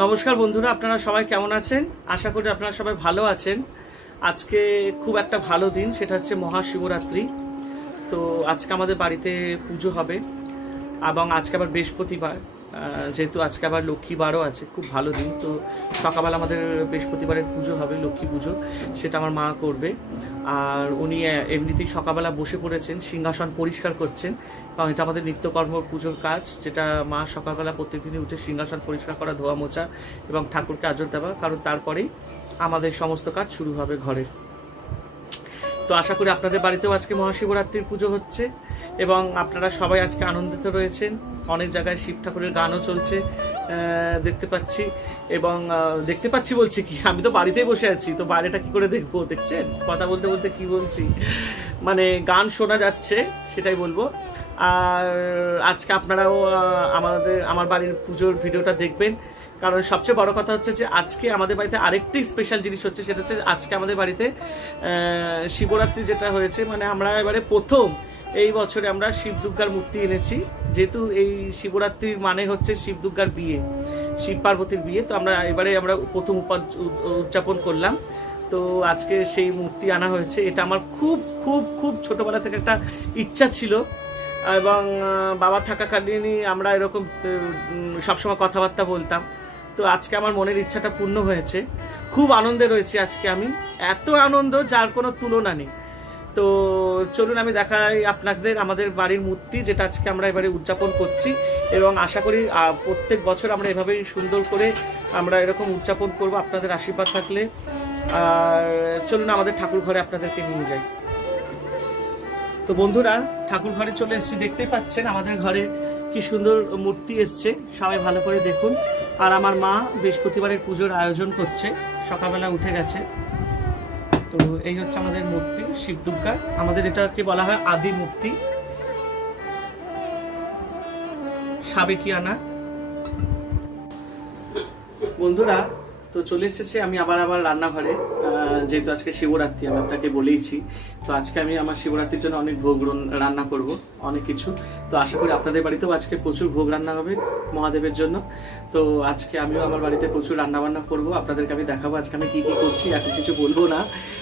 নমস্কার বন্ধুরা, আপনারা সবাই কেমন আছেন? আশা করি আপনারা সবাই ভালো আছেন। আজকে খুব একটা ভালো দিন, সেটা হচ্ছে মহাশিবরাত্রি। তো আজকে আমাদের বাড়িতে পুজো হবে এবং আজকে আবার বৃহস্পতিবার, যেহেতু আজকে আবার লক্ষ্মীবারও আছে, খুব ভালো দিন। তো সকালবেলা আমাদের বৃহস্পতিবারের পুজো হবে, লক্ষ্মী পুজো, সেটা আমার মা করবে। আর উনি এমনিতেই সকালবেলা বসে পড়েছেন, সিংহাসন পরিষ্কার করছেন, কারণ এটা আমাদের নিত্যকর্ম পুজোর কাজ, যেটা মা সকালবেলা প্রত্যেকদিনই উঠে সিংহাসন পরিষ্কার করা, ধোয়া মোছা এবং ঠাকুরকে আজর দেওয়া, কারণ তারপরেই আমাদের সমস্ত কাজ শুরু হবে ঘরের। তো আশা করি আপনাদের বাড়িতেও আজকে মহাশিবরাত্রির পুজো হচ্ছে এবং আপনারা সবাই আজকে আনন্দিত রয়েছেন। অনেক জায়গায় শিব ঠাকুরের গানও চলছে দেখতে পাচ্ছি। এবং দেখতে পাচ্ছি বলছি কি, আমি তো বাড়িতেই বসে আছি, তো বাইরেটা কি করে দেখবো? দেখছেন কথা বলতে বলতে কি বলছি, মানে গান শোনা যাচ্ছে, সেটাই বলবো। আর আজকে আপনারাও আমার বাড়ির পুজোর ভিডিওটা দেখবেন, কারণ সবচেয়ে বড় কথা হচ্ছে যে আজকে আমাদের বাড়িতে আরেকটি স্পেশাল জিনিস হচ্ছে, সেটা হচ্ছে আজকে আমাদের বাড়িতে শিবরাত্রি যেটা হয়েছে, মানে আমরা এবারে প্রথম এই বছরে আমরা শিব দুর্গার মূর্তি এনেছি। যেহেতু এই শিবরাত্রির মানে হচ্ছে শিব দুর্গার বিয়ে, শিব পার্বতীর বিয়ে, তো আমরা প্রথম উদযাপন করলাম। তো আজকে সেই মূর্তি আনা হয়েছে। এটা আমার খুব খুব খুব ছোটবেলা থেকে একটা ইচ্ছা ছিল, এবং বাবা থাকাকালীনই আমরা এরকম সবসময় কথাবার্তা বলতাম। তো আজকে আমার মনের ইচ্ছাটা পূর্ণ হয়েছে, খুব আনন্দে রয়েছি আজকে আমি, এত আনন্দ যার কোনো তুলনা নেই। তো চলুন আমি দেখাই আপনাদের আমাদের বাড়ির মূর্তি, যেটা আজকে আমরা এবারে উদযাপন করছি, এবং আশা করি প্রত্যেক বছর আমরা এভাবেই সুন্দর করে আমরা এরকম উদযাপন করব আপনাদের আশীর্বাদ থাকলে। আর চলুন আমাদের ঠাকুর ঘরে আপনাদেরকে নিয়ে যাই। তো বন্ধুরা, ঠাকুর ঘরে চলে এসেছি, দেখতেই পাচ্ছেন আমাদের ঘরে কি সুন্দর মূর্তি এসছে, সবাই ভালো করে দেখুন। আর আমার মা বৃহস্পতিবারের পুজোর আয়োজন করছে, সকালবেলা উঠে গেছে। তো এই হচ্ছে আমাদের মূর্তি, শিব দুর্গার। আমাদের এটাকে বলা হয় আদি মূর্তি, সাবেকিয়ানা। বন্ধুরা, তো চলে এসেছি আমি আবার রান্নাঘরে, যেহেতু আজকে শিবরাত্রি আমি আপনাকে বলেইছি। তো আজকে আমি আমার শিবরাত্রির জন্য অনেক ভোগ রান্না করব, অনেক কিছু। তো আশা করি আপনাদের বাড়িতেও আজকে প্রচুর ভোগ রান্না হবে মহাদেবের জন্য। তো আজকে আমিও আমার বাড়িতে প্রচুর রান্না বান্না করব, আপনাদেরকে আমি দেখাবো আজকে আমি কি কি করছি। এখন কিছু বলবো না,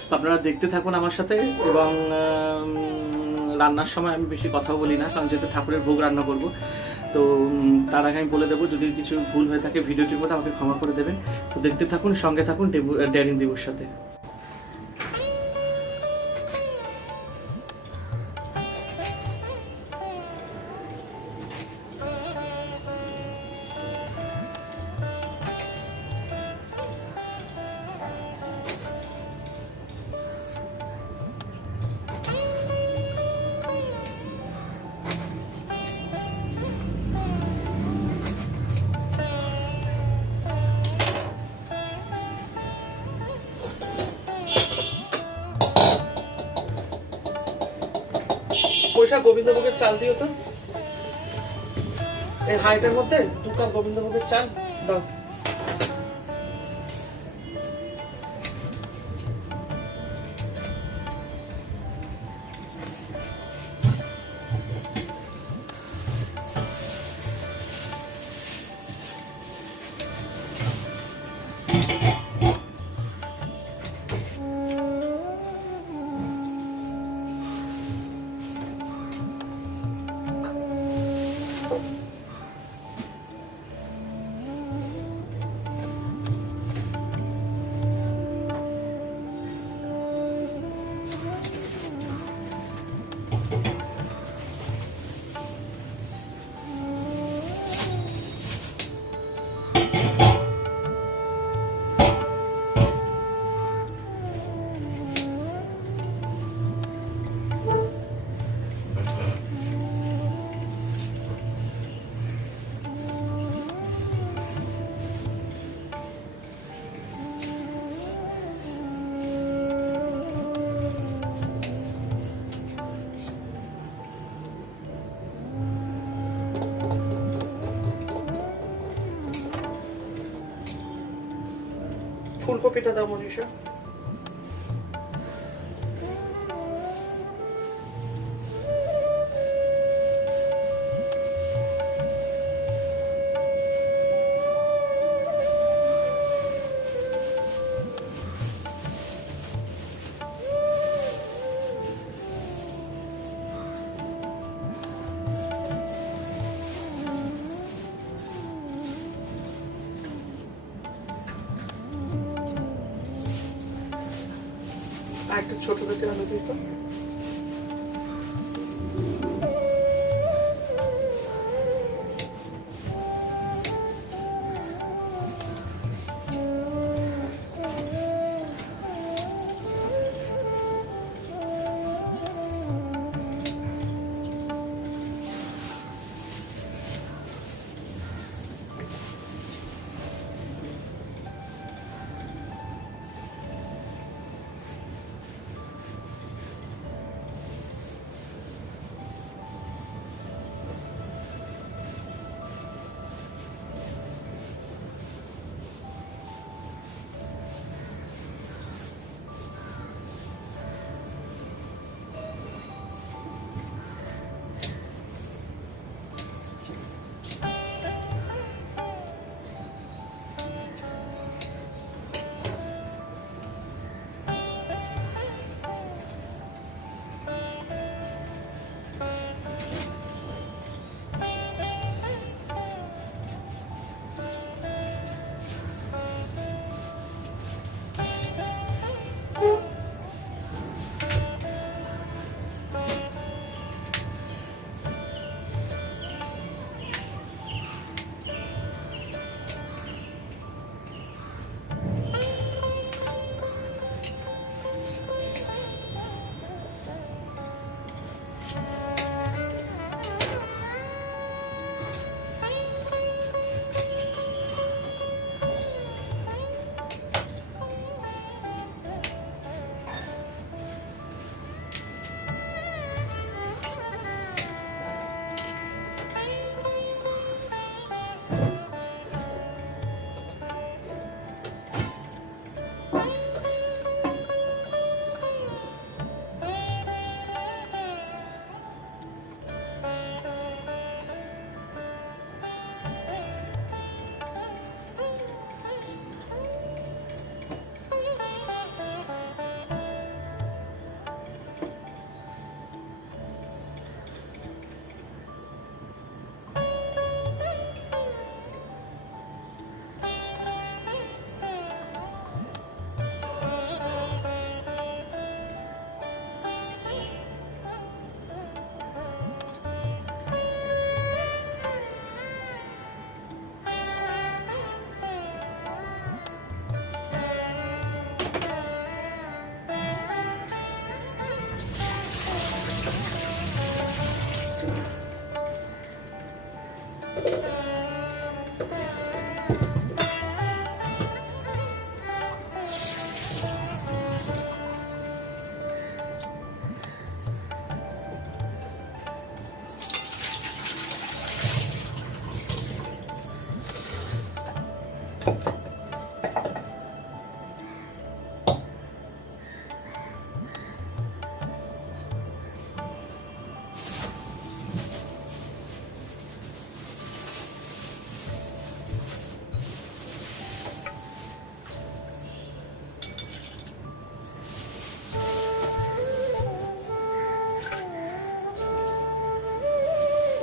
তো আপনারা দেখতে থাকুন আমার সাথে। এবং রান্নার সময় আমি বেশি কথা বলি না, কারণ যেহেতু ঠাকুরের ভোগ রান্না করব। তো তার আগে আমি বলে দেবো, যদি কিছু ভুল হয়ে থাকে ভিডিওটির মধ্যে আমাকে ক্ষমা করে দেবেন। তো দেখতে থাকুন, সঙ্গে থাকুন ড্যারিং দেবুর সাথে। পয়সা গোবিন্দভোগের চাল দিও তো, এই হাইটের মধ্যে 2 কাপ গোবিন্দভোগের চাল দাও। ফুলকপিটা দাও মনীষা। একটু ছোট দেখে আলু দিই তো।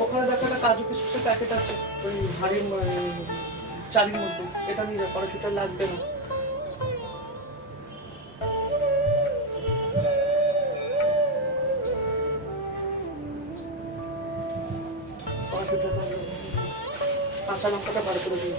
ওখানে দেখো একটা কাজু কিশমিশের প্যাকেট আছে ওই ভারী চালির মধ্যে, এটা নিয়ে যাও, কড়াইশুঁটা লাগবে না। কড়াইশুঁটা লাগবে, কাঁচা লঙ্কাটা বার করে দিও।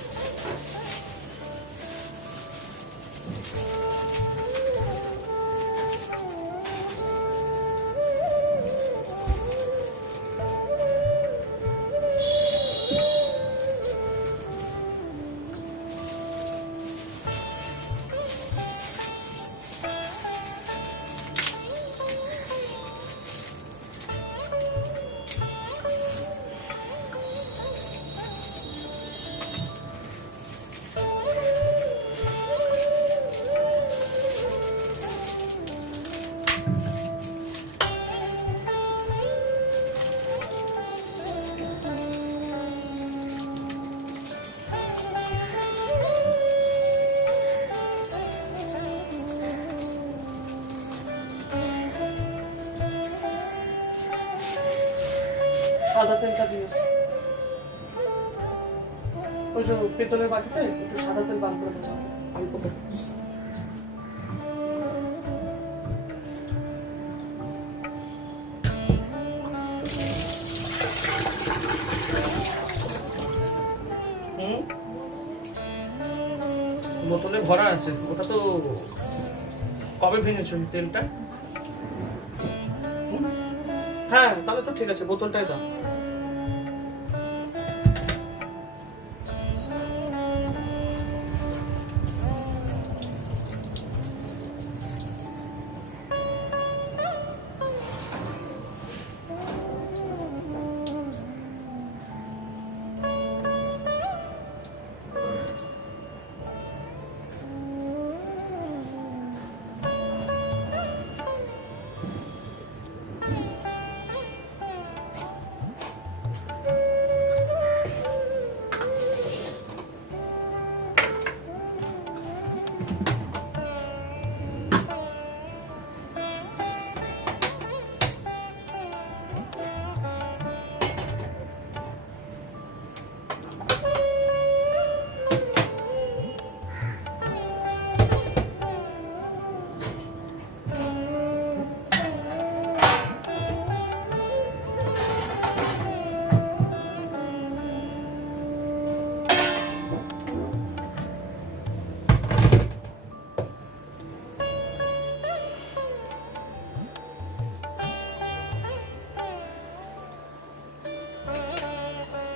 সাদা তেলটা দিও, ওই যে পেতলের বাটিতে একটু সাদা তেল বার করে দেবো অল্প করে। বোতলে ভরা আছে, ওটা তো কবে ভেঙেছো তেলটা? হ্যাঁ তাহলে তো ঠিক আছে, বোতলটাই দাও।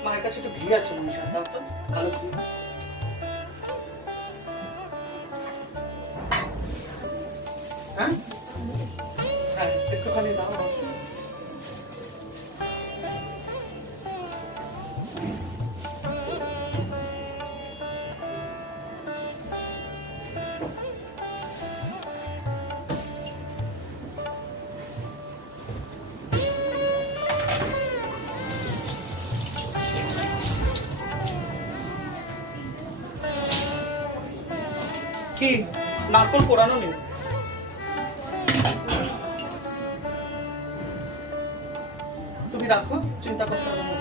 মায়ের কাছে একটু ঘি আছে মনীষা, দাও তো ভালো ঘি। হ্যাঁ হ্যাঁ একটুখানি দাও। কি নারকল কোরানো নেই? তুমি রাখো, চিন্তা করতে হবে না।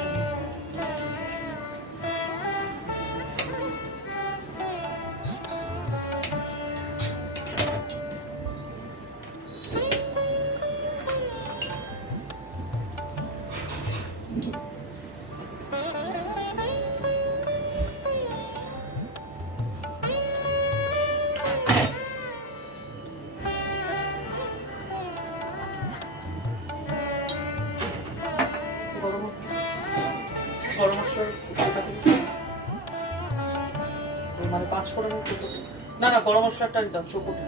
গরম মশলা মানে 5 ফোড়ন, না না গরম মশলাটা দাও চৌকোটে।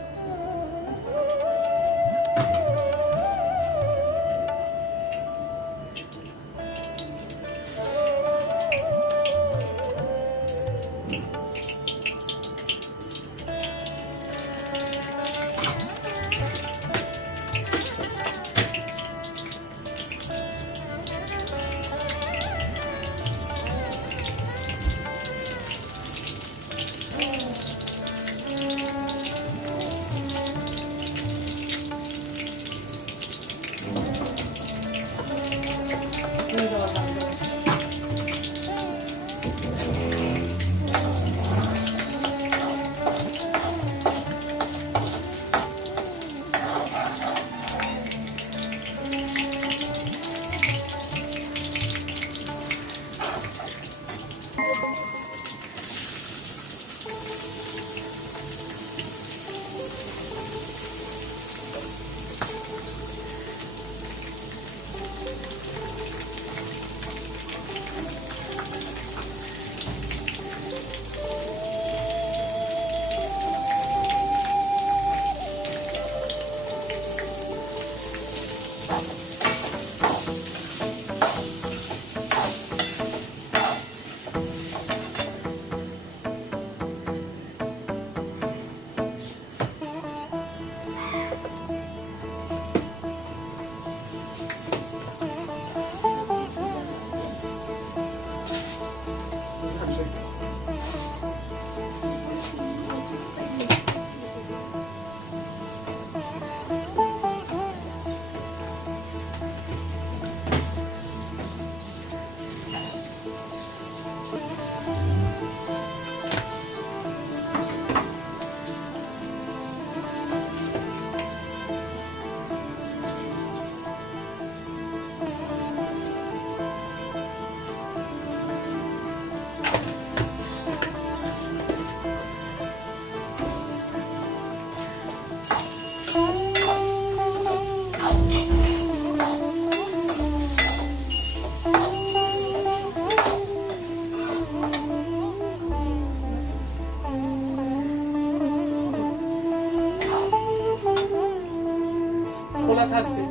থাকবে।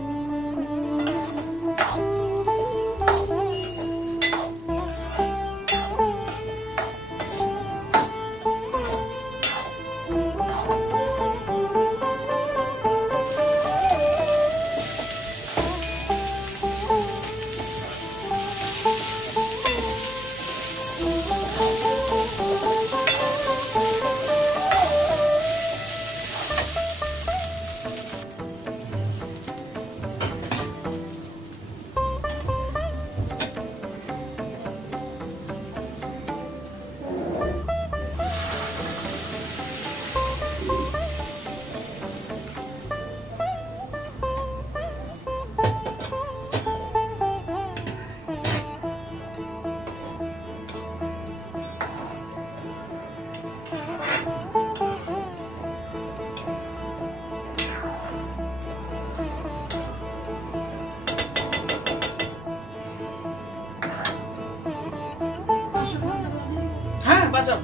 হ্যাঁ বাঁচাও।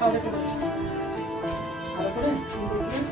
ভালো করে সুন্দর করে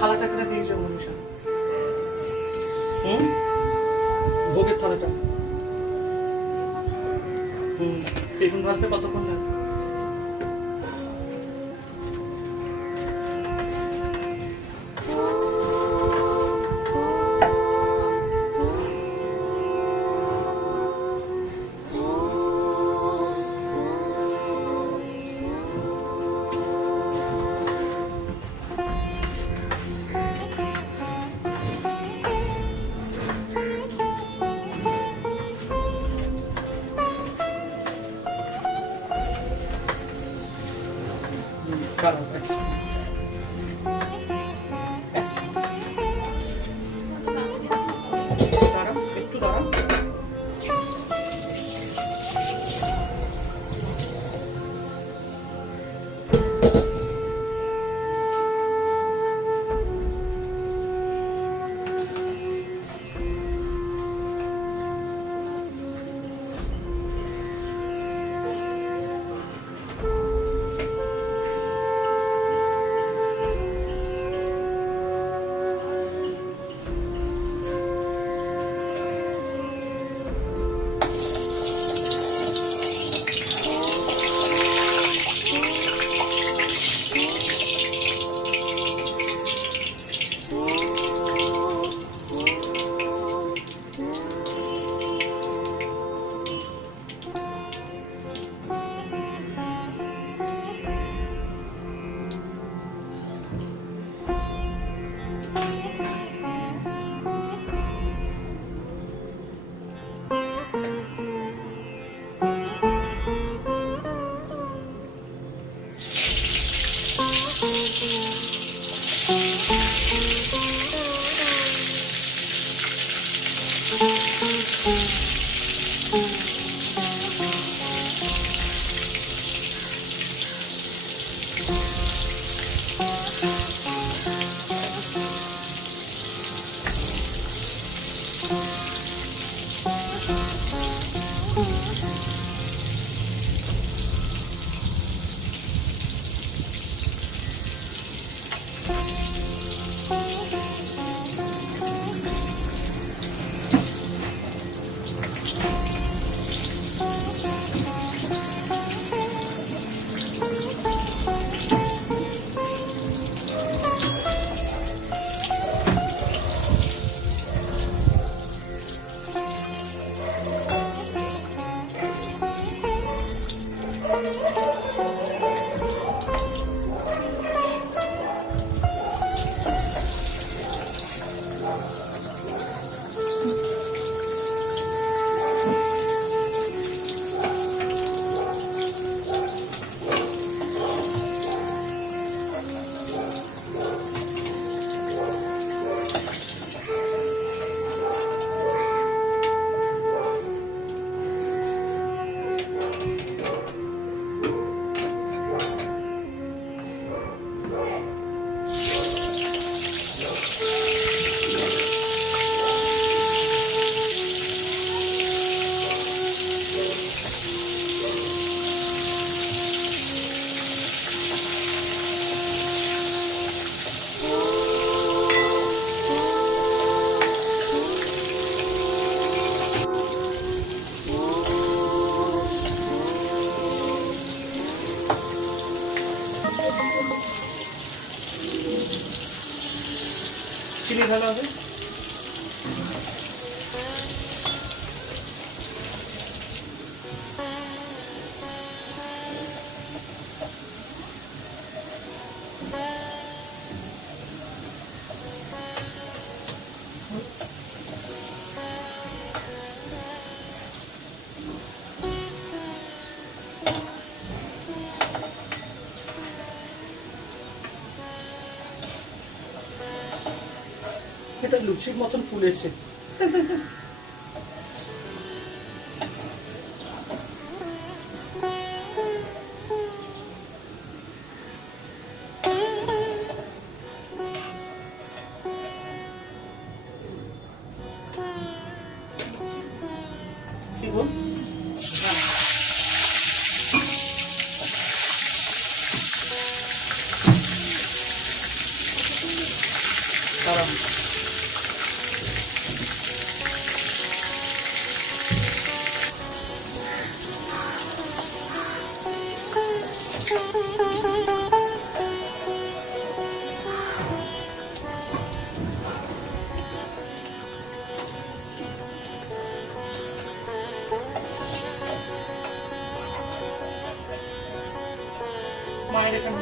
থালাটা কিনা দিয়ে যাবো মনীষা। ভোগের থালাটা। বেগুন ভাজতে কতক্ষণ লাগে? একটু দাঁড়াও। চিনি ঢালা হবে। এটা লুচির মতন ফুলেছে। কি বল? মায়ের এখানে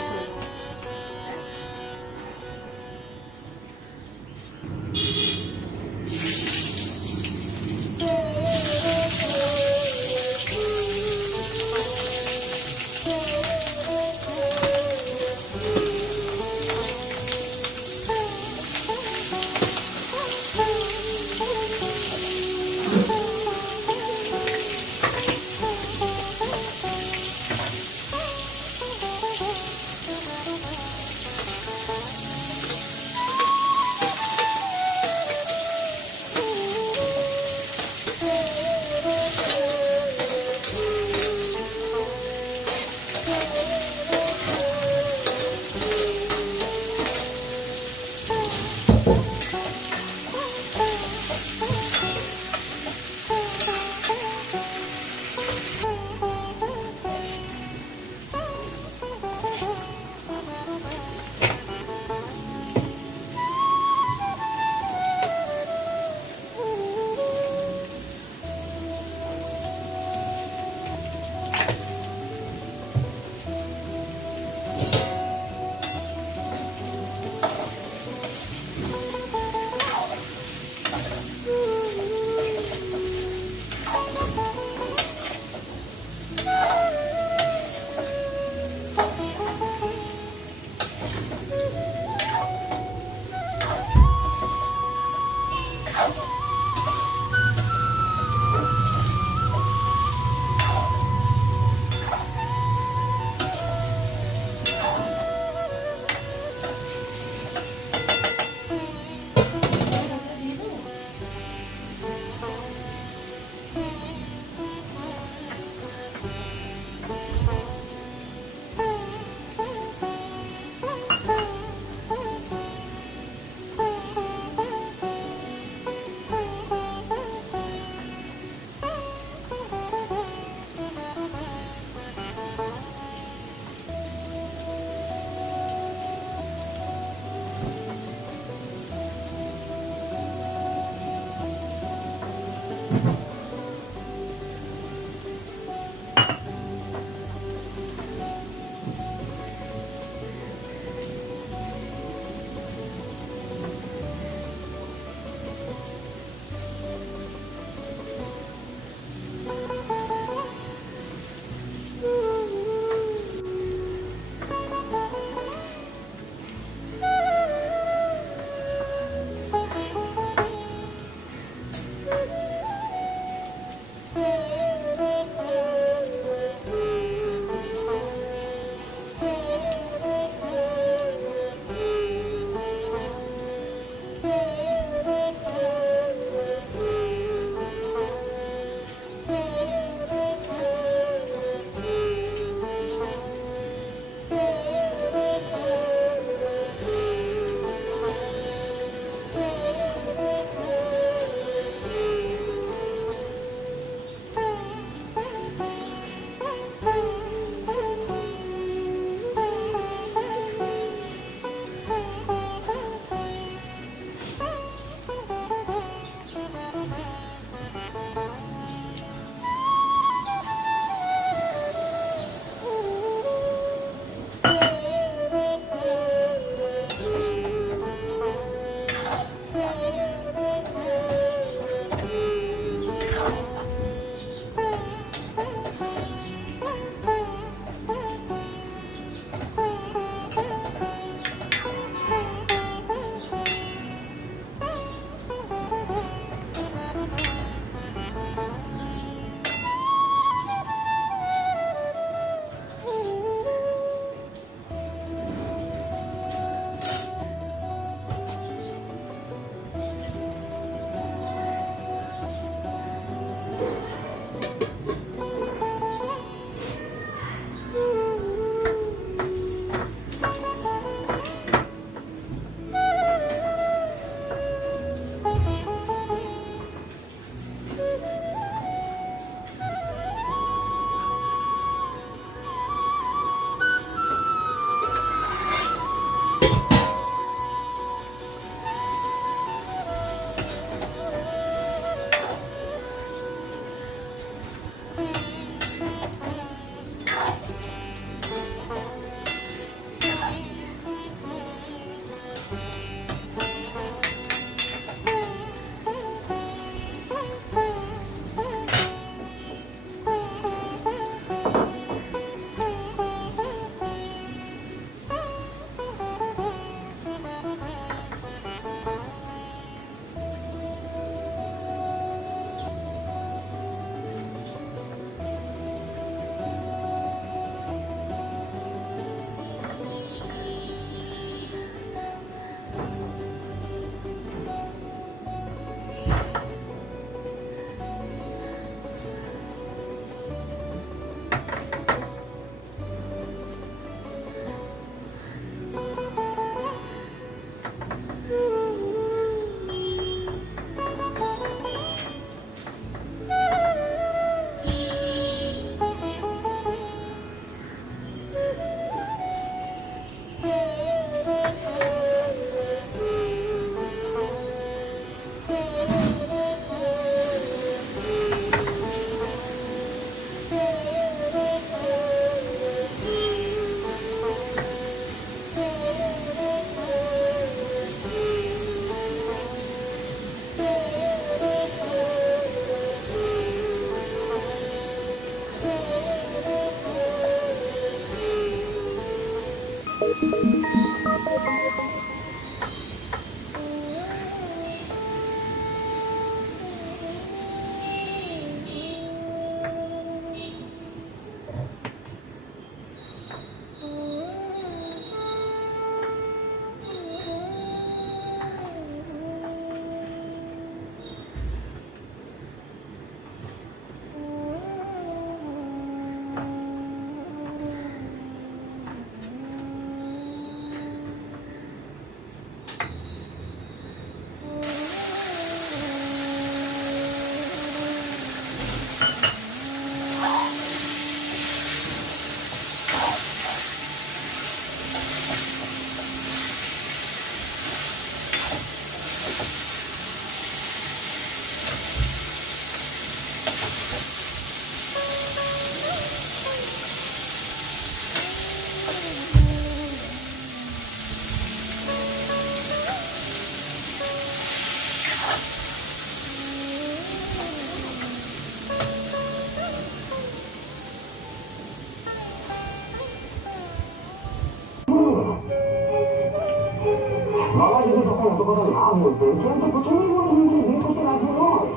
বাবা যদি তখন এত কথা না বলতেন কেউ তো প্রথমেই বলে দিয়েছে বিয়ে করতে রাজি নয়।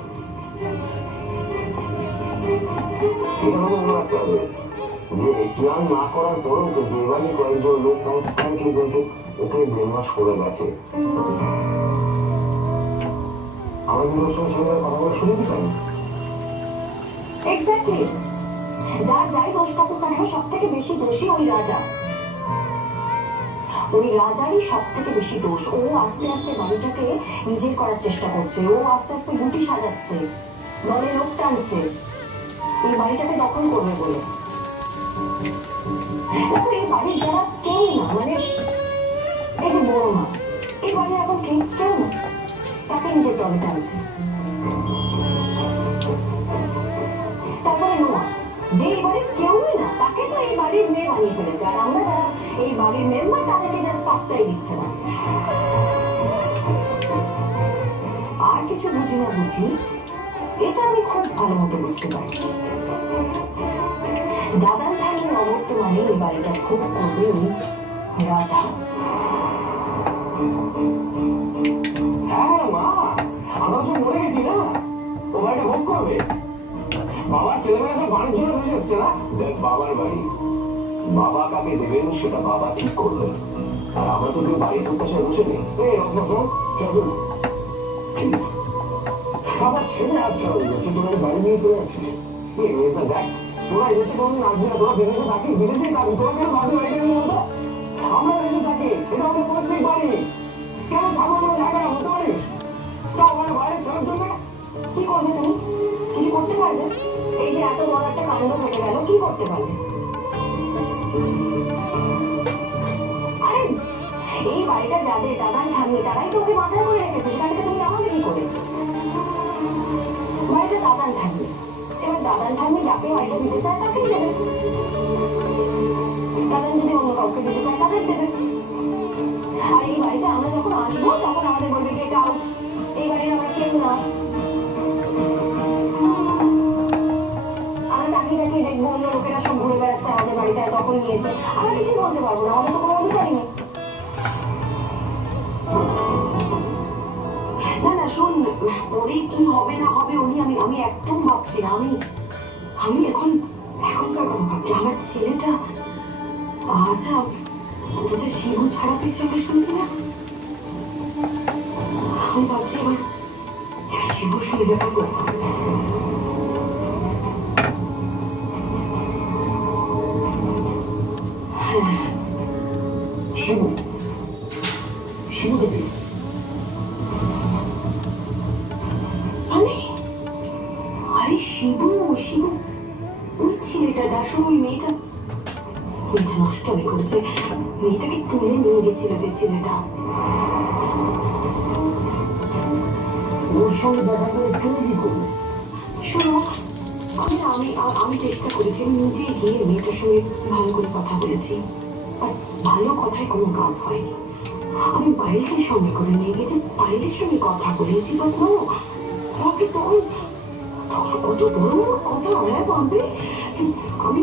এটা আমাকে মনে রাখতে হবে যে প্ল্যান না করার পরেও কিন্তু এবারে কয়েকজন লোক কনস্ট্যান্টলি কিন্তু ওকে ব্রেনওয়াশ করে গেছে। আমরা কিন্তু ওর সঙ্গে সঙ্গে কথা বলে শুনেছি তাই এক্স্যাক্টলি। যার যাই দোষ থাকুক না কেন সব থেকে বেশি দোষী ওই রাজা। ওই রাজারই সব থেকে বেশি দোষ। ও আস্তে আস্তে বাড়িটাকে নিজের করার চেষ্টা করছে, ও আস্তে আস্তে গুটি সাজাচ্ছে, দলে লোক টানছে এই বাড়িটাকে দখল করবে বলে। এই বাড়ির যারা কেউ না, মানে এই যে বড় মা, এই বাড়ির এখন কেউ না, তাকে নিজের দলে টানছে। তারপরে নোয়া, যে এই বাড়ির কেউই না, তাকে তো এই বাড়ির মেয়ে বানিয়ে ফেলেছে। আর আমরা যারা এই বাড়ির মেম্বার তাদেরকে জাস্ট পাত্তাই দিচ্ছে না। আর কিছু বুঝি না বুঝি, এটা আমি খুব ভালো মতো বুঝতে পারছি। দাদার ঠাকুরের অবর্তমানে এই বাড়িটা খুব করবে ওই রাজা। হ্যাঁ মা, আমরা সব মরে গেছি না, ও বাড়িটা ভোগ করবে। বাবার ছেলেমেয়েরা তো বাড়ির জন্য বসে এসছে না। দেখ বাবার বাড়ি, বাবা কাকে দেবেন সেটা বাবা ঠিক করবেন। আর আমরা তো কেউ বাড়ির প্রত্যাশায় বসে নেই। চল প্লিজ, বাবার ছেলে আজ চল বলছে তোরা বাড়ি নিয়ে চলে যাচ্ছিস। মেয়েটা দেখ, তোরা এসে কোনদিন আসবি না, তোরা বিদেশে থাকি, বিদেশেই থাকি, তোরা কেন ভাবি বাড়ি কেন বলতো? আমরা এসে থাকি, এটা আমাদের পৈতৃক বাড়ি, কেন থাকবো কোনো জায়গায় বলতে পারিস? চল আমার বাড়ির ছেলের জন্য কি করবে তুমি? কিছু করতে পারবে? এই যে এত বড় একটা কাণ্ড ঘটে গেল, কি করতে পারবে? আরে এই বাড়িটা যাদের দাদান ঠাম্মি, তারাই তো ওকে মাথায় করে রেখেছে, সেখানে তুমি নামাবে কি করে? বাড়িটা দাদান ঠাম্মি, এবার দাদান ঠাম্মি যাকে বাড়িটা দিতে চায় তাকেই দেবে। দাদান যদি অন্য কাউকে দিতে চায় তাদের দেবে। আর এই বাড়িতে আমরা যখন আসবো তখন আমাদের বলবে গেট আউট, এই বাড়ির আমরা কেউ না। আমরা তাকিয়ে তাকিয়ে দেখবো অন্য লোকেরা সব ঘুরে বেড়াচ্ছে আমাদের বাড়িটা দখল নিয়েছে, আমরা কিছু বলতে পারবো না, আমাদের তো কোনো অধিকারই নেই। না না শোন, পরে কি হবে না হবে উনি আমি একদম ভাবছি না। আমি এখনকার কথা ভাবছি। আমার ছেলেটা আচ্ছা শিবু ছাড়া পেয়েছে, আমরা শুনছি না। আমি ভাবছি এবার শিবুর সঙ্গে দেখা করবো। শিবু, শিবু দেবী, আরে শিবু ওই ছেলেটা দাসু, ওই মেয়েটা নষ্ট হয়ে করেছে। মেয়েটাকে তুলে নিয়ে গেছিল যে ছেলেটা, ওর সঙ্গে দেখা করে তুমি কি করবে? শোনো, আমি আমি আমি চেষ্টা করেছি, আমি নিজে গিয়ে মেয়েটার সঙ্গে ভালো করে কথা বলেছি, আর ভালো কথায় কোনো কাজ হয়নি। আমি পায়েলকে সঙ্গে করে নিয়ে গেছি, পায়েলের সঙ্গে কথা বলেছি, বাট নো, তখন তখন কত বড় বড় কথা। হ্যাঁ বাবু, আমি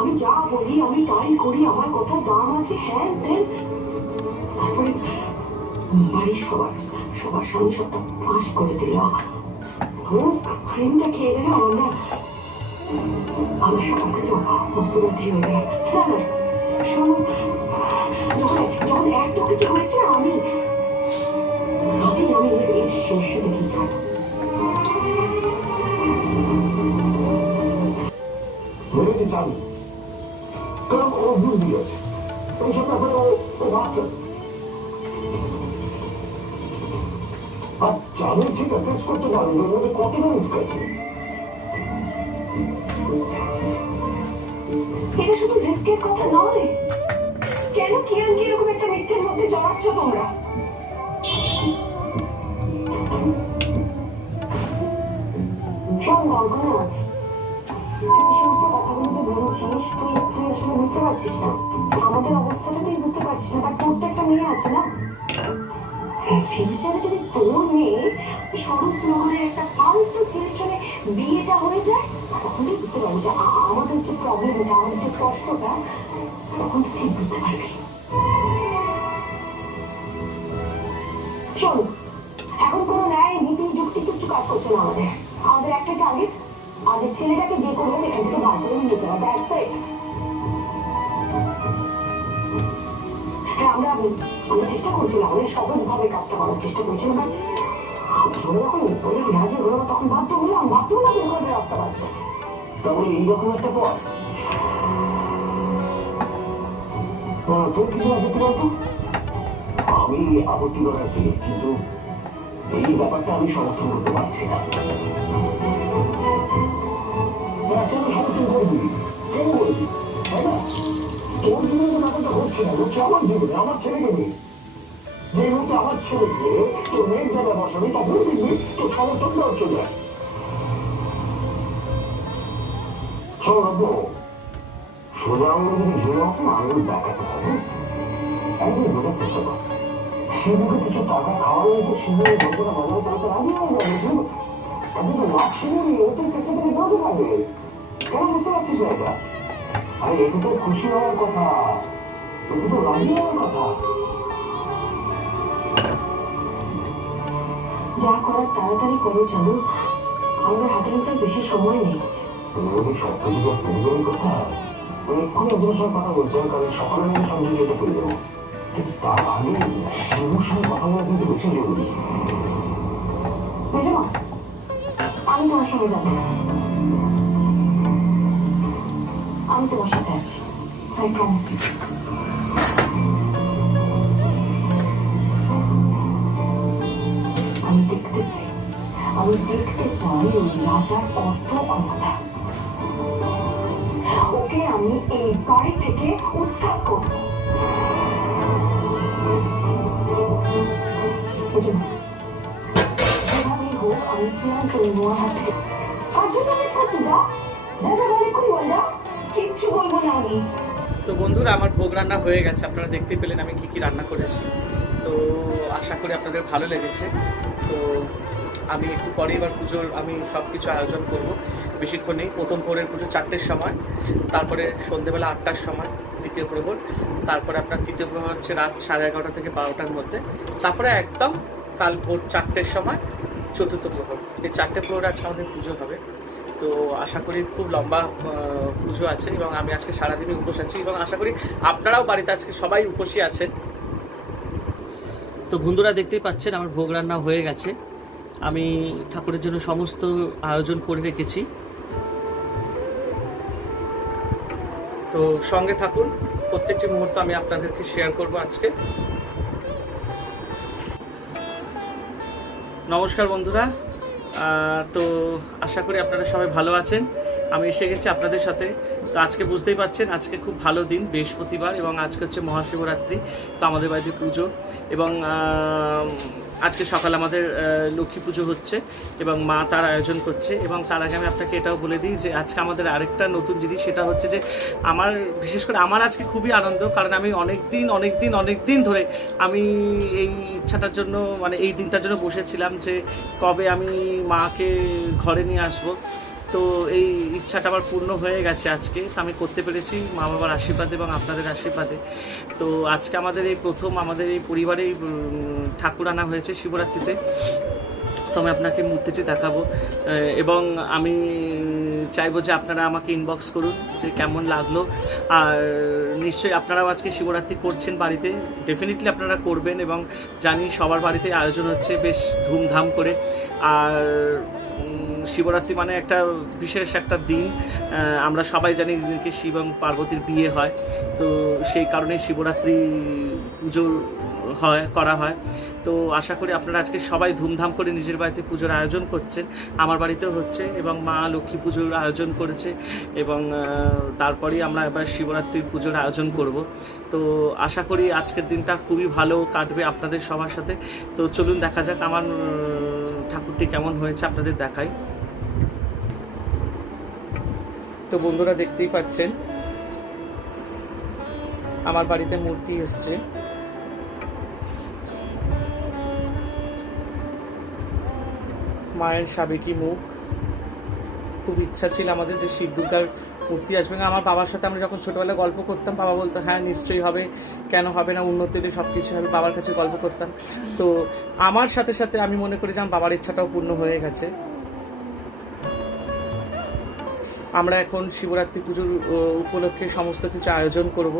আমি যা বলি আমি তাই করি, আমার কথা দাম আছে, হ্যাঁ দেন। তারপরে বাড়ির সবার সবার সামনে সবটা ফাঁস করে দিল। ক্রিমটা খেয়ে গেলে আমার সবার কাছে অপরাধী হয়ে গেল। না না শোনো, যখন এত কিছু হয়েছে আমি আমি আমি এর শেষে দেখি চাই। মেরেছি জানি, কারণ ও বুদ্ধি আছে, এইসব ব্যাপারে ও বাচ্চা। আচ্ছা আমি ঠিক অ্যাসেস করতে পারবো ওর মধ্যে কতটা রিস্ক আছে। এটা শুধু রিস্কের কথা নয়, কেন কিয়ানকে এরকম একটা মিথ্যের মধ্যে জড়াচ্ছ তোমরা? শোন গঙ্গনা, তুই সমস্ত কথাগুলো যে বলছিস তুই তুই আসলে বুঝতে পারছিস না, আমাদের অবস্থাটা তুই বুঝতে পারছিস না। তার তোর তো একটা মেয়ে আছে না, ফিউচারে যদি তোর মেয়ে স্বরূপ নগরের একটা ফালতু ছেলের সঙ্গে বিয়েটা হয়ে যায়, তখন তুই বুঝতে পারবি যে আমাদের যে প্রবলেমটা, আমাদের যে কষ্টটা, তখন তুই ঠিক বুঝতে পারবি। শোন, এখন কোনো ন্যায় নীতি যুক্তি কিছু কাজ করছে না আমাদের। আমাদের একটা টার্গেট, আমাদের ছেলেটাকে বিয়ে করবো, এখান থেকে বার করে নিয়ে যাওয়া, দ্যাটস ইট। হ্যাঁ আমরা চেষ্টা করছিলাম, আমরা সহজভাবে কাজটা করার চেষ্টা করছিলাম, বাট আমরা যখন রাজি হলো তখন বাধ্য হলাম বের করে রাস্তা বাঁচতে। তাহলে এইরকম একটা পথ তোর কিছু আপত্তি বলতো? আমি আপত্তি করার কি, কিন্তু এই ব্যাপারটা আমি সমর্থন করতে পারছি না। কেন সমর্থন করবি, কেন বলবি, তাই না? তোর জীবনে ব্যাপারটা হচ্ছে না, হচ্ছে আমার জীবনে, আমার ছেলেকে নিয়ে। যে মুহূর্তে আমার ছেলেকে তোর মেয়ের জায়গায় বসাবি, তখন দেখবি তোর সমর্থনটাও চলে আসে। সোজা আঙুল যদি ঝুলে আসে, আঙুল দেখাতে হবে। একদিন বোঝার চেষ্টা কর, শিবুকে কিছু টাকা খাওয়ালে তো শিবু গল্পটা বাজারে চালাতে রাজি হয়ে যাবে। একদিন তো লাভ শিবু নিয়ে তোর চেষ্টা থেকে বেরোতে পারবে। কেন বুঝতে পারছিস না এটা? আরে এতে তো খুশি হওয়ার কথা, এতে তো রাজি হওয়ার কথা। যা করার তাড়াতাড়ি করো চালু, আমাদের হাতে কিন্তু বেশি সময় নেই। তুমি সব কিছু তো পরিবারের কথা, আমি এক্ষুনি ওদের সঙ্গে কথা বলছিলাম, কারণ সকালে আমি সঙ্গে যেতে করে দেবো, কিন্তু তার আগে শিবুর সঙ্গে কথা বলা কিন্তু বেশি জরুরি। বুঝলো, আমি তোমার সঙ্গে যাবো, আমি তোমার সাথে আছি, আই প্রমিস। আমি দেখতে চাই ওই রাজার কত ক্ষমতা, ওকে আমি এই বাড়ি থেকে উৎখাত করবো। যেভাবেই হোক আমি কিয়ানকে নেওয়ার হাত থেকে। কিচ্ছু বলবো না আমি। তো বন্ধুরা, আমার ভোগ রান্না হয়ে গেছে, আপনারা দেখতে পেলেন আমি কি কি রান্না করেছি। তো আশা করি আপনাদের ভালো লেগেছে। তো আমি একটু পরে এবার পুজোর আমি সব কিছু আয়োজন করব, বেশিক্ষণ নেই। প্রথম প্রহরের পুজো 4টের সময়, তারপরে সন্ধ্যেবেলা 8টার সময় দ্বিতীয় প্রহর, তারপরে আপনার তৃতীয় প্রহর হচ্ছে রাত 11:30 থেকে 12টার মধ্যে, তারপরে একদম কাল ভোর 4টের সময় চতুর্থ প্রহর। এই 4টে প্রহর আজকে আমাদের পুজো হবে। তো আশা করি খুব লম্বা পুজো আছে, এবং আমি আজকে সারাদিনই উপোস আছি, এবং আশা করি আপনারাও বাড়িতে আজকে সবাই উপোসী আছেন। তো বন্ধুরা দেখতেই পাচ্ছেন আমার ভোগ রান্না হয়ে গেছে, আমি ঠাকুরের জন্য সমস্ত আয়োজন করে রেখেছি। তো সঙ্গে থাকুন, প্রত্যেকটি মুহূর্ত আমি আপনাদেরকে শেয়ার করব আজকে। নমস্কার বন্ধুরা, তো আশা করি আপনারা সবাই ভালো আছেন। আমি এসে গেছি আপনাদের সাথে। তো আজকে বুঝতেই পারছেন আজকে খুব ভালো দিন, বৃহস্পতিবার, এবং আজকে হচ্ছে মহাশিবরাত্রি। তো আমাদের বাড়িতে পুজো, এবং আজকে সকালে আমাদের লক্ষ্মী পুজো হচ্ছে এবং মা তার আয়োজন করছে। এবং তার আগে আমি আপনাকে এটাও বলে দিই যে আজকে আমাদের আরেকটা নতুন জিনিস, সেটা হচ্ছে যে আমার বিশেষ করে আমার আজকে খুবই আনন্দ, কারণ আমি অনেক দিন ধরে আমি এই ইচ্ছাটার জন্য, মানে এই দিনটার জন্য বসেছিলাম যে কবে আমি মাকে ঘরে নিয়ে আসবো। তো এই ইচ্ছাটা আমার পূর্ণ হয়ে গেছে আজকে, তো আমি করতে পেরেছি মা বাবার আশীর্বাদে এবং আপনাদের আশীর্বাদে। তো আজকে আমাদের এই প্রথম আমাদের এই পরিবারে ঠাকুর আনা হয়েছে শিবরাত্রিতে। তো আমি আপনাকে মূর্তিটি দেখাবো এবং আমি চাইবো যে আপনারা আমাকে ইনবক্স করুন যে কেমন লাগলো। আর নিশ্চয়ই আপনারাও আজকে শিবরাত্রি করছেন বাড়িতে, ডেফিনেটলি আপনারা করবেন এবং জানি সবার বাড়িতে আয়োজন হচ্ছে বেশ ধুমধাম করে। আর শিবরাত্রি মানে একটা বিশেষ একটা দিন, আমরা সবাই জানি দিনকে শিব এবং পার্বতীর বিয়ে হয়, তো সেই কারণে শিবরাত্রি পুজো করা হয়। তো আশা করি আপনারা আজকে সবাই ধুমধাম করে নিজের বাড়িতে পুজোর আয়োজন করছেন, আমার বাড়িতেও হচ্ছে এবং মা লক্ষ্মী পুজোর আয়োজন করেছে এবং তারপরেই আমরা এবার শিবরাত্রির পুজোর আয়োজন করব। তো আশা করি আজকের দিনটা খুবই ভালো কাটবে আপনাদের সবার সাথে। তো চলুন দেখা যাক আমার ঠাকুরটি কেমন হয়েছে, আপনাদের দেখাই। তো বন্ধুরা দেখতেই পাচ্ছেন আমার বাড়িতে মূর্তি এসছে। মায়ের সাবেকি মুখ, খুব ইচ্ছা ছিল আমাদের যে শিব দুর্গার মূর্তি আসবে। আমার বাবার সাথে আমরা যখন ছোটবেলায় গল্প করতাম, বাবা বলতো হ্যাঁ নিশ্চয়ই হবে, কেন হবে না, উন্নতি হলে সব কিছু হবে, বাবার কাছে গল্প করতাম। তো আমার সাথে সাথে আমি মনে করি যে আমার বাবার ইচ্ছাটাও পূর্ণ হয়ে গেছে। আমরা এখন শিবরাত্রি পুজোর উপলক্ষে সমস্ত কিছু আয়োজন করব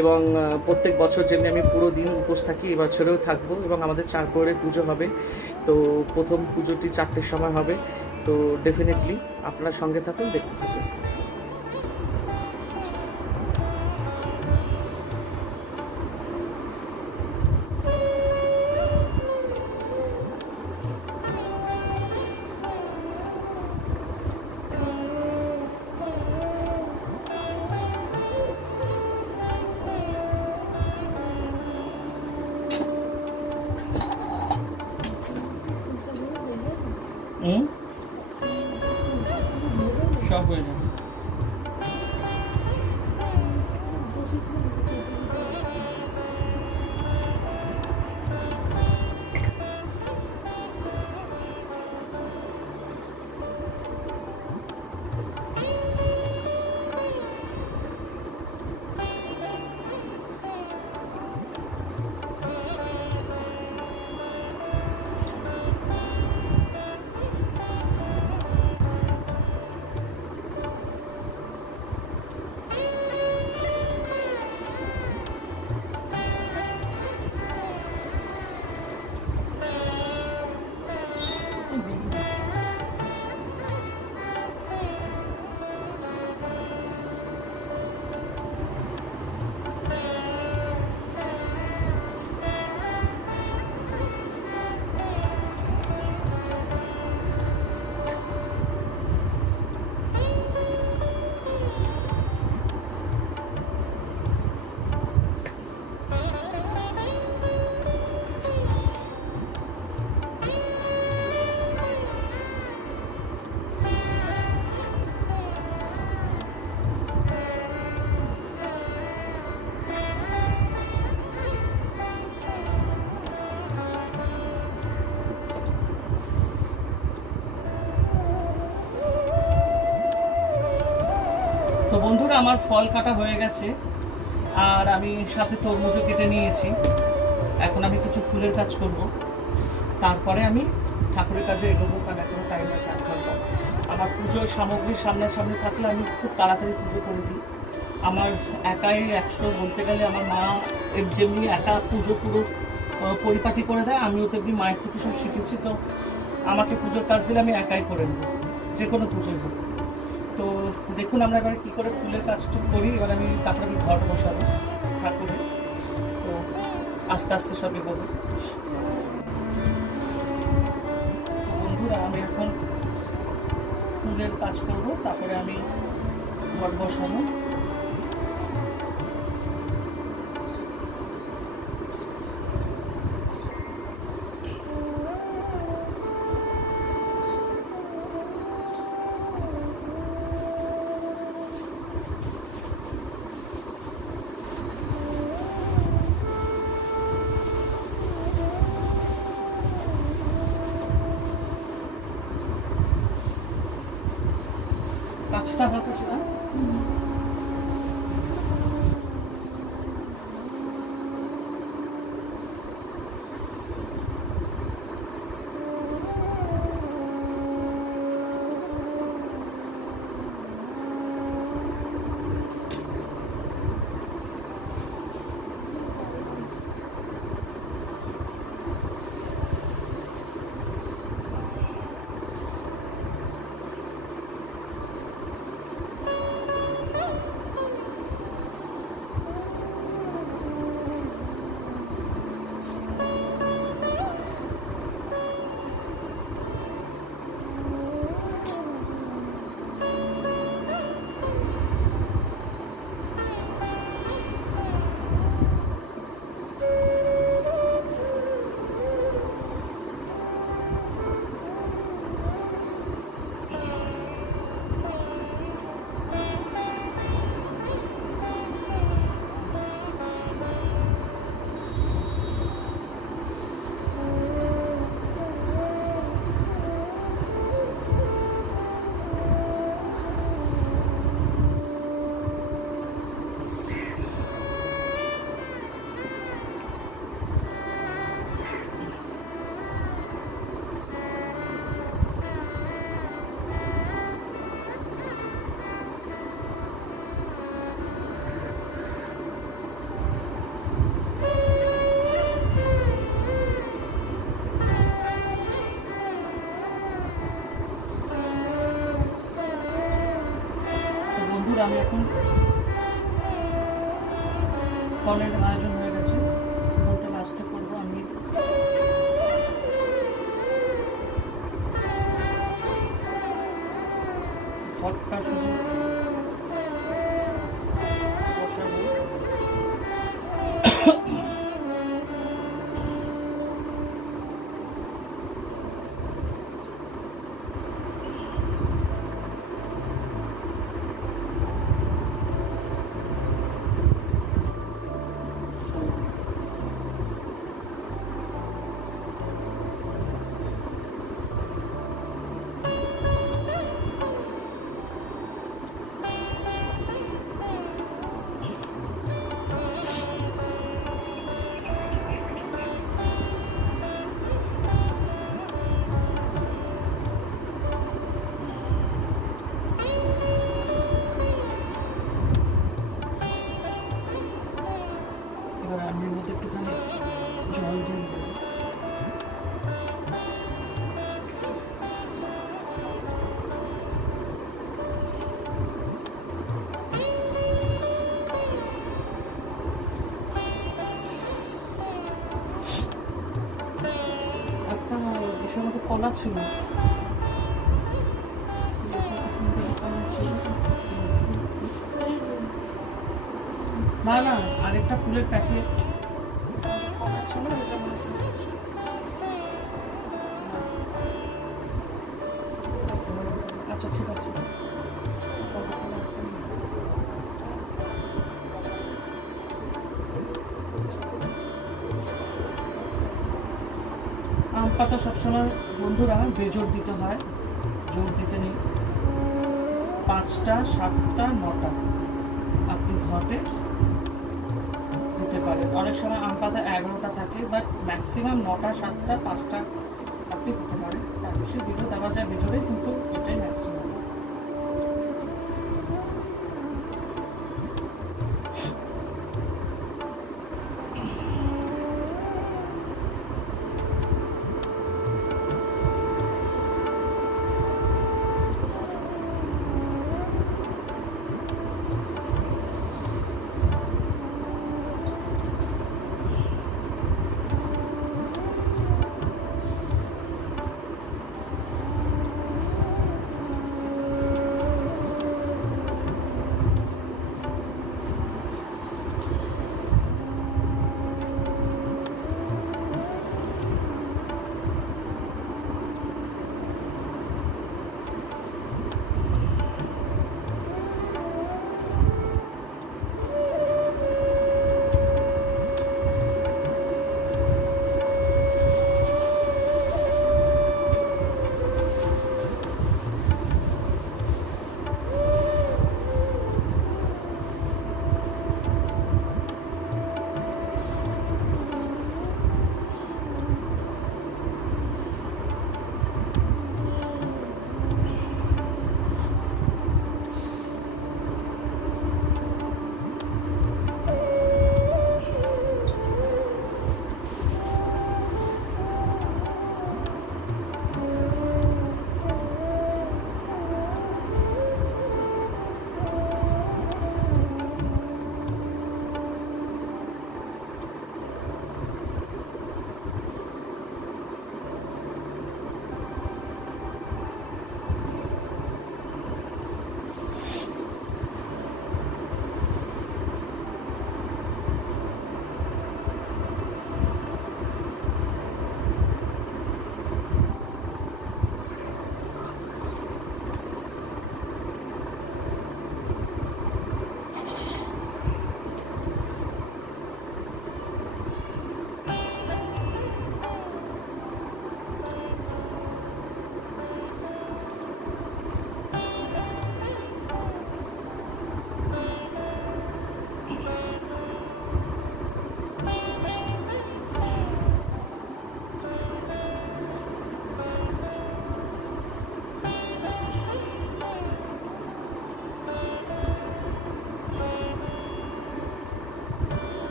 এবং প্রত্যেক বছর যেমনি আমি পুরো দিন উপোস থাকি, এবছরেও থাকবো এবং আমাদের 4 প্রহরের পুজো হবে। তো প্রথম পুজোটি 4টের সময় হবে। তো ডেফিনেটলি আপনারা সঙ্গে থাকুন, দেখতে থাকুন। সব হয়ে যাবে। তো বন্ধুরা আমার ফল কাটা হয়ে গেছে আর আমি সাথে তরমুজও কেটে নিয়েছি। এখন আমি কিছু ফুলের কাজ করব, তারপরে আমি ঠাকুরের কাজে এগোবো, কারণ এখনো টাইম আছে 8 ঘন্টা। আমার পুজোর সামগ্রী সামনাসামনি থাকলে আমি খুব তাড়াতাড়ি পুজো করে দিই। আমার একাই 100 বলতে গেলে, আমার মা যেমনি একা পুজো পুরো পরিপাটি করে দেয়, আমিও তেমনি মায়ের থেকে সব শিখেছি। তো আমাকে পুজোর কাজ দিলে আমি একাই করে নেব, যে কোনো পুজোই হোক। তো দেখুন আমরা এবার কী করে ফুলের কাজটা করি। এবার আমি তারপরে আমি ঘর বসাবো ঠাকুরের, তো আস্তে আস্তে সব এগোবো। বন্ধুরা আমি এখন ফুলের কাজ করবো, তারপরে আমি ঘর বসাবো। কাজটা আমার কাছে না। আমি এখন ফলের আয়োজন হয়ে গেছে, ফলটা লাস্টে করবো আমি। ফলটা শুধু বসাবো। আমি মধ্যে একটুখানি জল দিয়ে দেবো। একটা বিষয় মতো কলা ছিল, না না আরেকটা ফুলের প্যাকেট আচ্ছা ঠিক আছে। আম পাতা সবসময় বন্ধুরা বেজোর দিতে হয়, জোর দিতে নেই। 5টা 7টা 9টা আপনি ঘটে দিতে পারেন। অনেক সময় আম পাতা 11টা থাকে, বাট ম্যাক্সিমাম 9টা 7টা 5টা আপনি দিতে পারেন। তার বেশি দিলেও দেওয়া যায় বেজোরে, কিন্তু এটাই ম্যাক্সিমাম।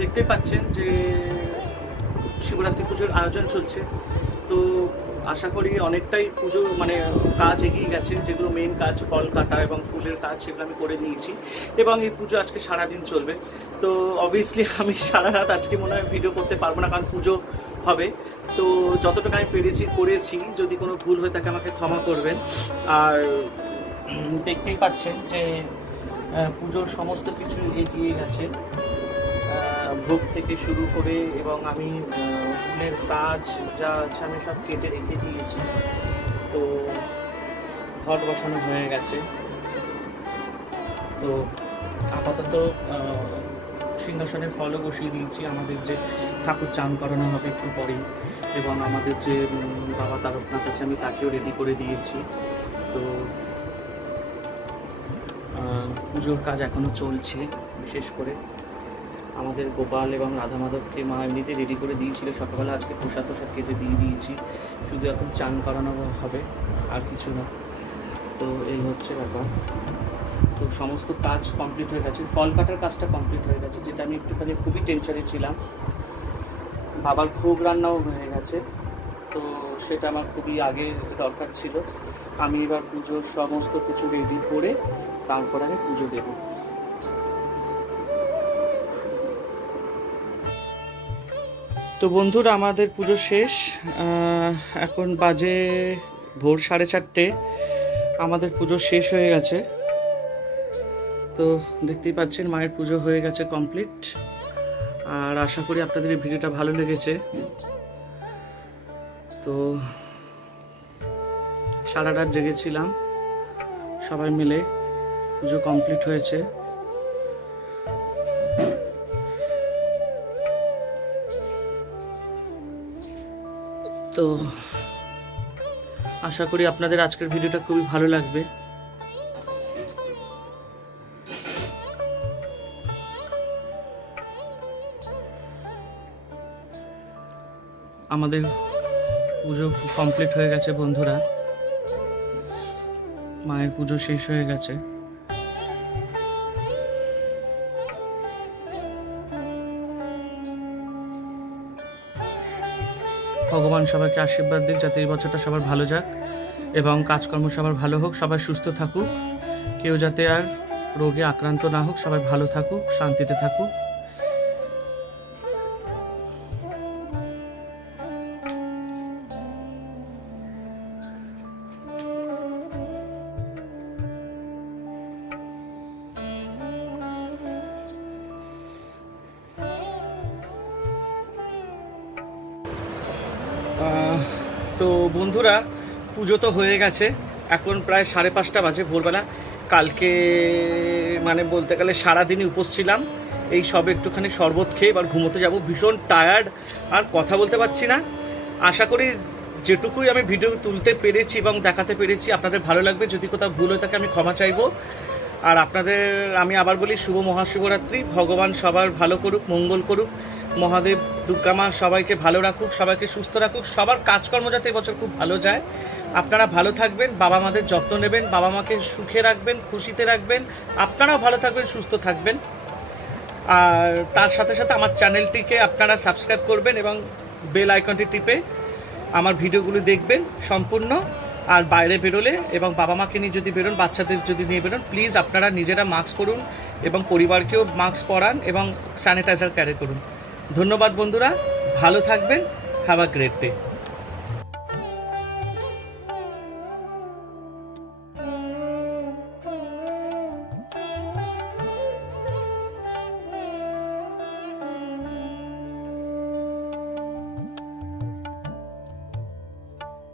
দেখতে পাচ্ছেন যে শিবরাত্রি পুজোর আয়োজন চলছে। তো আশা করি অনেকটাই পুজো মানে কাজ এগিয়ে গেছে, যেগুলো মেন কাজ ফল কাটা এবং ফুলের কাজ সেগুলো আমি করে নিয়েছি এবং এই পুজো আজকে সারাদিন চলবে। তো অবভিয়াসলি আমি সারা রাত আজকে মনে হয় ভিডিও করতে পারবো না, কারণ পুজো হবে। তো যতটুকু আমি করেছি, যদি কোনো ভুল হয়ে থাকে আমাকে ক্ষমা করবেন। আর দেখতেই পাচ্ছেন যে পুজোর সমস্ত কিছু এগিয়ে গেছে, ভোগ থেকে শুরু করে, এবং আমি ফুলের কাজ যা আছে আমি সব কেটে রেখে দিয়েছি। তো ঘট বসানো হয়ে গেছে। তো আপাতত সিংহাসনের ফলও বসিয়ে দিয়েছি। আমাদের যে ঠাকুর চান করানো হবে একটু পরেই, এবং আমাদের যে বাবা তারকনাথ আছে আমি তাকেও রেডি করে দিয়েছি। তো পুজোর কাজ এখনও চলছে। বিশেষ করে আমাদের গোপাল এবং রাধা মাধবকে মা এমনিতে রেডি করে দিয়েছিল সকালবেলা, আজকে প্রসাদ কেটে দিয়ে দিয়েছি, শুধু এখন চান করানো হবে, আর কিছু না। তো এই হচ্ছে ব্যাপার। তো সমস্ত কাজ কমপ্লিট হয়ে গেছে, ফল কাটার কাজটা কমপ্লিট হয়ে গেছে, যেটা আমি একটুখানি খুবই টেনশনে ছিলাম। বাবার ভোগ রান্নাও হয়ে গেছে, তো সেটা আমার খুবই আগে দরকার ছিল। আমি এবার পুজোর সমস্ত কিছু রেডি করে তারপর আমি পুজো দেব। তো বন্ধুরা, আমাদের পুজো শেষ। এখন বাজে ভোর 4:30। আমাদের পুজো শেষ হয়ে গেছে। তো দেখতেই পাচ্ছেন মায়ের পুজো হয়ে গেছে কমপ্লিট। আর আশা করি আপনাদের এই ভিডিওটা ভালো লেগেছে। তো সারা রাত জেগেছিলাম, সবাই মিলে পুজো কমপ্লিট হয়েছে। তো আশা করি আপনাদের আজকের ভিডিওটা খুবই ভালো লাগবে। আমাদের পুজো কমপ্লিট হয়ে গেছে বন্ধুরা, মায়ের পুজো শেষ হয়ে গেছে। ভগবান সবাইকে আশীর্বাদ দিক যাতে এই বছরটা সবার ভালো যাক এবং কাজকর্ম সবার ভালো হোক, সবাই সুস্থ থাকুক, কেউ যাতে আর রোগে আক্রান্ত না হোক, সবাই ভালো থাকুক, শান্তিতে থাকুক। তো বন্ধুরা, পুজো তো হয়ে গেছে, এখন প্রায় 5:30 বাজে ভোরবেলা। কালকে মানে বলতে গেলে সারাদিনই উপোস ছিলাম, এই সব একটুখানি শরবত খেয়ে এবার ঘুমোতে যাব। ভীষণ টায়ার্ড, আর কথা বলতে পারছি না। আশা করি যেটুকুই আমি ভিডিও তুলতে পেরেছি এবং দেখাতে পেরেছি আপনাদের ভালো লাগবে। যদি কোথাও ভুল হয়ে থাকে আমি ক্ষমা চাইবো। আর আপনাদের আমি আবার বলি, শুভ মহাশিবরাত্রি। ভগবান সবার ভালো করুক, মঙ্গল করুক। মহাদেব, দুর্গা মা সবাইকে ভালো রাখুক, সবাইকে সুস্থ রাখুক, সবার কাজকর্ম যাতে এবছর খুব ভালো যায়। আপনারা ভালো থাকবেন, বাবা মাদের যত্ন নেবেন, বাবা মাকে সুখে রাখবেন, খুশিতে রাখবেন। আপনারাও ভালো থাকবেন, সুস্থ থাকবেন। আর তার সাথে সাথে আমার চ্যানেলটিকে আপনারা সাবস্ক্রাইব করবেন এবং বেল আইকনটি টিপে আমার ভিডিওগুলো দেখবেন সম্পূর্ণ। আর বাইরে বেরোলে এবং বাবা মাকে নিয়ে যদি বেরোন, বাচ্চাদের যদি নিয়ে বেরোন, প্লিজ আপনারা নিজেরা মাস্ক পরুন এবং পরিবারকেও মাস্ক পরান এবং স্যানিটাইজার ক্যারি করুন। ধন্যবাদ বন্ধুরা, ভালো থাকবেন। Have a great day.